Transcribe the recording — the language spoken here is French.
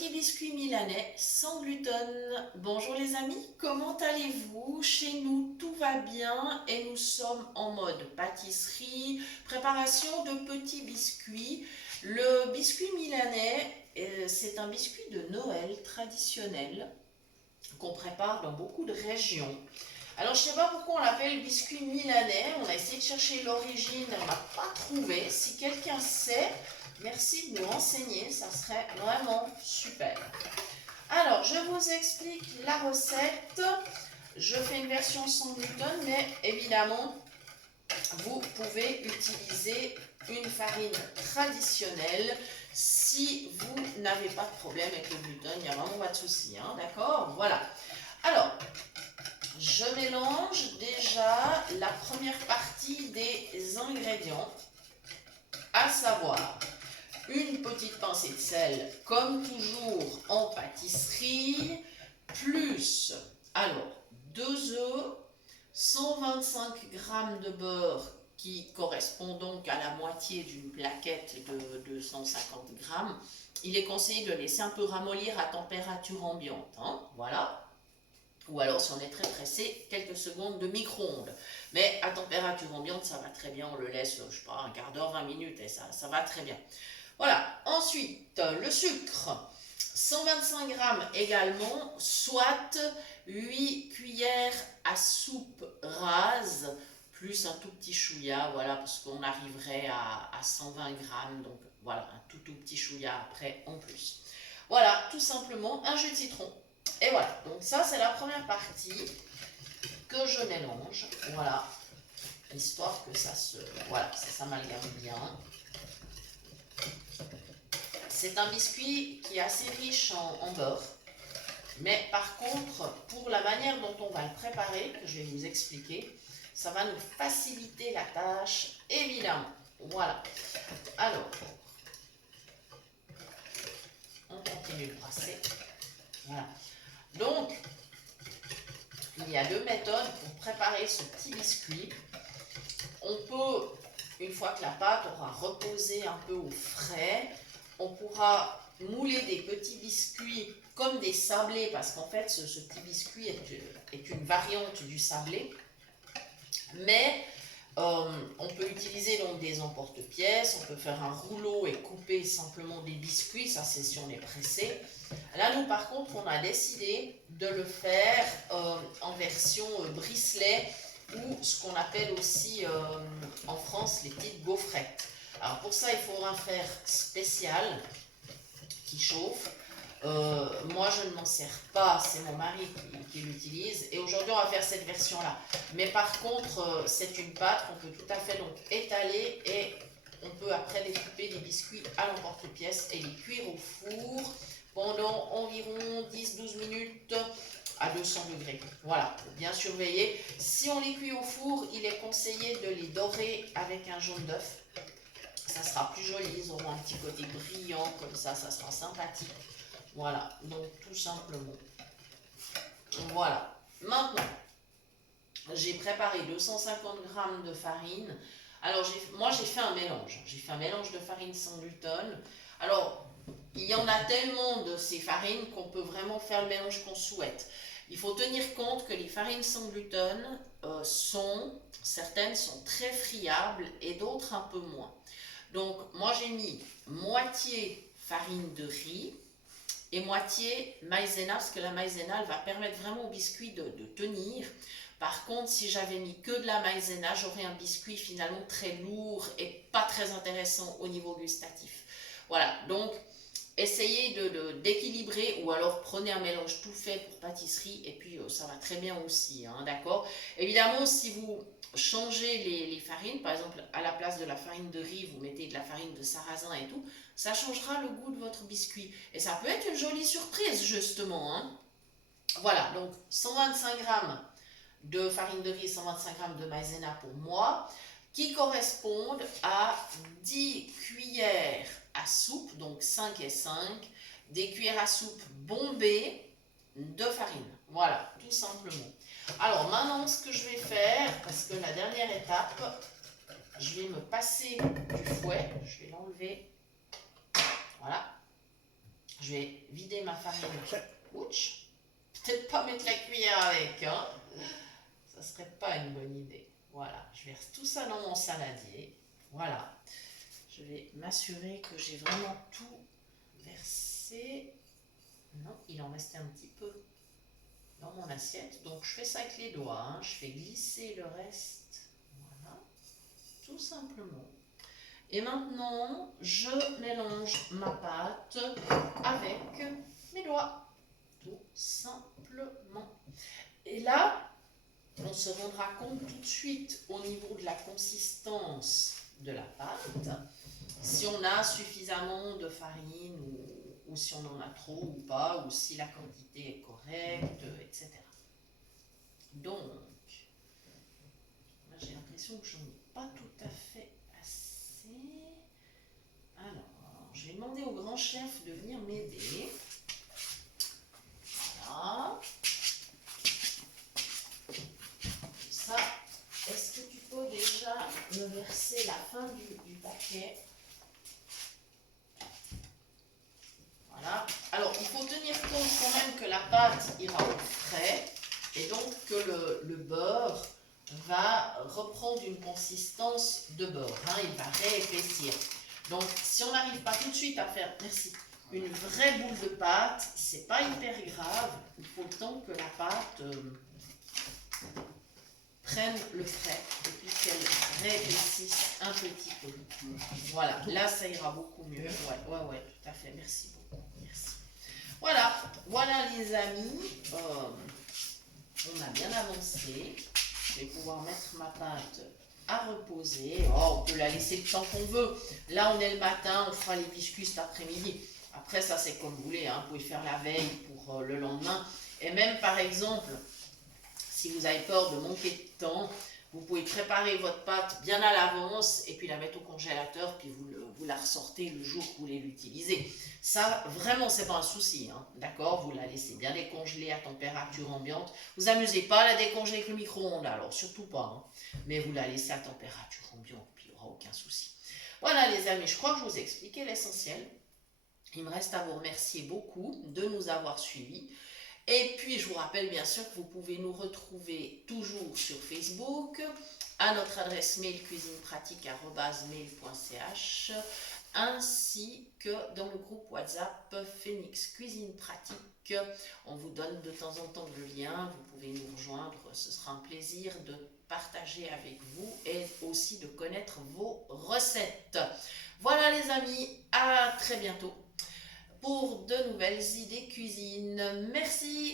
petit biscuit milanais sans gluten. Bonjour les amis, comment allez-vous? Chez nous, tout va bien et nous sommes en mode pâtisserie, préparation de petits biscuits. Le biscuit milanais, c'est un biscuit de Noël traditionnel qu'on prépare dans beaucoup de régions. Alors, je ne sais pas pourquoi on l'appelle biscuit milanais. On a essayé de chercher l'origine, on n'a pas trouvé. Si quelqu'un sait, merci de nous renseigner, ça serait vraiment super. Alors, je vous explique la recette. Je fais une version sans gluten, mais évidemment, vous pouvez utiliser une farine traditionnelle si vous n'avez pas de problème avec le gluten. Il n'y a vraiment pas de souci, hein, d'accord? Voilà. Alors, je mélange déjà la première partie des ingrédients, à savoir une petite pincée de sel, comme toujours en pâtisserie, plus, alors, 2 œufs, 125 g de beurre qui correspond donc à la moitié d'une plaquette de 250 g. Il est conseillé de laisser un peu ramollir à température ambiante, hein, voilà. Ou alors, si on est très pressé, quelques secondes de micro-ondes. Mais à température ambiante, ça va très bien. On le laisse, je sais pas, un quart d'heure, 20 minutes, et ça va très bien. Voilà. Ensuite, le sucre. 125 g également, soit 8 cuillères à soupe rase, plus un tout petit chouïa, voilà, parce qu'on arriverait à 120 g. Donc, voilà, un tout petit chouïa après en plus. Voilà, tout simplement, un jus de citron. Et voilà, donc ça c'est la première partie que je mélange, voilà, histoire que ça s'amalgame bien. C'est un biscuit qui est assez riche en beurre, mais par contre, pour la manière dont on va le préparer, que je vais vous expliquer, ça va nous faciliter la tâche, évidemment. Voilà, alors, on continue de brasser, voilà. Donc, il y a 2 méthodes pour préparer ce petit biscuit. On peut, une fois que la pâte aura reposé un peu au frais, on pourra mouler des petits biscuits comme des sablés, parce qu'en fait, ce petit biscuit est une variante du sablé. Mais on peut utiliser donc des emporte-pièces, on peut faire un rouleau et couper simplement des biscuits, ça c'est si on est pressé. Là, nous, par contre, on a décidé de le faire en version bricelet, ou ce qu'on appelle aussi en France les petites gaufrettes. Alors pour ça, il faut un fer spécial qui chauffe. Moi, je ne m'en sers pas, c'est mon mari qui l'utilise. Et aujourd'hui, on va faire cette version-là. Mais par contre, c'est une pâte qu'on peut tout à fait donc étaler et on peut après découper des biscuits à l'emporte-pièce et les cuire au four pendant environ 10-12 minutes à 200 degrés. Voilà, faut bien surveiller. Si on les cuit au four, il est conseillé de les dorer avec un jaune d'œuf. Ça sera plus joli, ils auront un petit côté brillant, comme ça sera sympathique. Voilà, donc tout simplement. Voilà. Maintenant, j'ai préparé 250 g de farine. Alors, moi, j'ai fait un mélange. J'ai fait un mélange de farine sans gluten. Alors, il y en a tellement de ces farines qu'on peut vraiment faire le mélange qu'on souhaite. Il faut tenir compte que les farines sans gluten, certaines sont très friables et d'autres un peu moins. Donc, moi, j'ai mis moitié farine de riz et moitié maïzena, parce que la maïzena, elle va permettre vraiment au biscuit de tenir. Par contre, si j'avais mis que de la maïzena, j'aurais un biscuit finalement très lourd et pas très intéressant au niveau gustatif. Voilà, donc essayez d'équilibrer, ou alors prenez un mélange tout fait pour pâtisserie et puis ça va très bien aussi, hein, d'accord? Évidemment, si vous changez les farines, par exemple à la place de la farine de riz, vous mettez de la farine de sarrasin et tout, ça changera le goût de votre biscuit. Et ça peut être une jolie surprise justement, hein. Voilà, donc 125 g de farine de riz, 125 g de maïzena pour moi, qui correspondent à 10 cuillères à soupe, donc 5 et 5, des cuillères à soupe bombées de farine. Voilà, tout simplement. Alors maintenant, ce que je vais faire, parce que la dernière étape, je vais me passer du fouet, je vais l'enlever, voilà. Je je vais vider ma farine. Ouch. Peut-être pas mettre la cuillère avec, hein. Ça serait pas une bonne idée. Voilà, je verse tout ça dans mon saladier. Voilà. Je vais m'assurer que j'ai vraiment tout versé. Non, il en restait un petit peu dans mon assiette. Donc je fais ça avec les doigts, hein. Je fais glisser le reste. Voilà. Tout simplement. Et maintenant, je mélange ma pâte avec mes doigts. Tout simplement. Et là, on se rendra compte tout de suite au niveau de la consistance de la pâte, si on a suffisamment de farine ou si on en a trop ou pas, ou si la quantité est correcte, etc. Donc, là j'ai l'impression que j'en ai pas tout à fait assez. Alors, je vais demander au grand chef de venir m'aider. Voilà. Ça, est-ce que tu peux déjà me verser la fin du paquet? Voilà. Alors, il faut tenir compte quand même que la pâte ira au frais et donc que le beurre va reprendre une consistance de beurre. Hein, il va réépaissir. Donc, si on n'arrive pas tout de suite à faire, merci, une vraie boule de pâte, c'est pas hyper grave. Il faut le temps que la pâte prenne le frais et puis qu'elle réépaississe un petit peu. Voilà, là ça ira beaucoup mieux. Ouais, tout à fait. Merci beaucoup. Merci. Voilà les amis. On a bien avancé. Je vais pouvoir mettre ma pâte à reposer. Oh, on peut la laisser le temps qu'on veut. Là, on est le matin, on fera les biscuits cet après-midi. Après, ça, c'est comme vous voulez. Hein. Vous pouvez faire la veille pour le lendemain. Et même, par exemple, si vous avez peur de manquer de temps, vous pouvez préparer votre pâte bien à l'avance et puis la mettre au congélateur, puis vous la ressortez le jour que vous voulez l'utiliser. Ça, vraiment, c'est pas un souci, hein, d'accord? Vous la laissez bien décongeler à température ambiante. Vous amusez pas à la décongeler avec le micro-ondes, alors surtout pas, hein, mais vous la laissez à température ambiante, puis il n'y aura aucun souci. Voilà les amis, je crois que je vous ai expliqué l'essentiel. Il me reste à vous remercier beaucoup de nous avoir suivis. Et puis, je vous rappelle bien sûr que vous pouvez nous retrouver toujours sur Facebook, à notre adresse mail cuisinepratique@mail.ch, ainsi que dans le groupe WhatsApp Phoenix Cuisine Pratique. On vous donne de temps en temps le lien, vous pouvez nous rejoindre, ce sera un plaisir de partager avec vous et aussi de connaître vos recettes. Voilà les amis, à très bientôt pour de nouvelles idées cuisine. Merci.